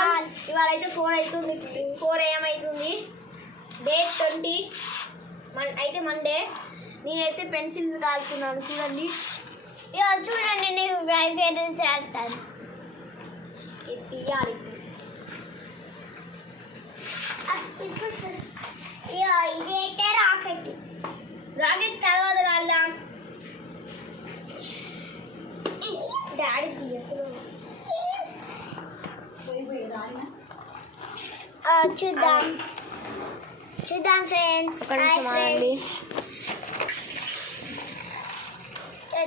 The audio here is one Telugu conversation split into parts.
ఆల్ ఇవాళ అయితే 4 అవుతుంది, 4 AM అవుతుంది. డేట్ 20 అయితే మండే. నేనైతే పెన్సిల్స్ కాలుతున్నాను చూడండి. చూడండి నేను పెన్సిల్స్ రాస్తాను. ఇది తీయాలి. ఇదైతే రాకెట్. రాకెట్ తర్వాత కాల్దాం. డాడీ తీయకులు చూద్దాం చూద్దాం ఫ్రెండ్స్.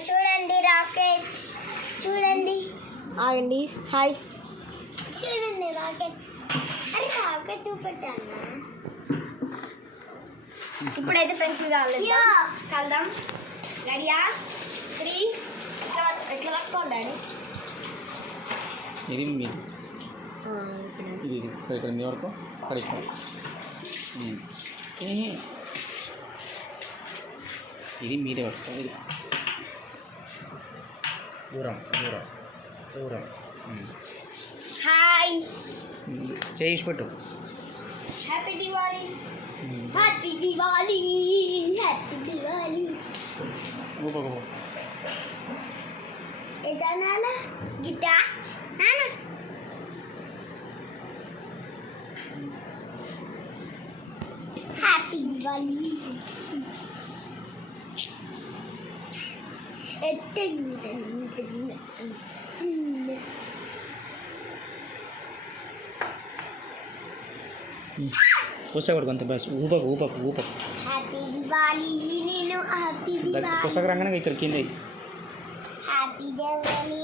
చూడండి రాకెట్స్ చూడండి. ఆగండి. హాయ్ చూడండి రాకెట్స్. అరే రాకెట్ చూపెట్టాను. ఇప్పుడైతే పెన్సిల్ కాల్దాం. రెడీయా? 3 ఎట్లా పట్టుకోండి డాడీ. ఇది మీరు ఇది ఇక్కడ మీ వరకు అక్కడ ఇది మీరే పట్టుకో. ఇది దూరం దూరం దూరం హాయ్ చేసి పెట్టు. Happy Diwali. Happy Diwali. Happy Diwali. ఎదనాల గిటా నానా హ్యాపీ దివాళీ. పుస్తకం కొంత బస్ ఊపకు ఊపకు ఊపకు. హ్యాపీ దివాళీ. నేను హ్యాపీ దివాళీ. పుస్తకం రంగానే ఇక్కడ కింద హ్యాపీ దివాళీ.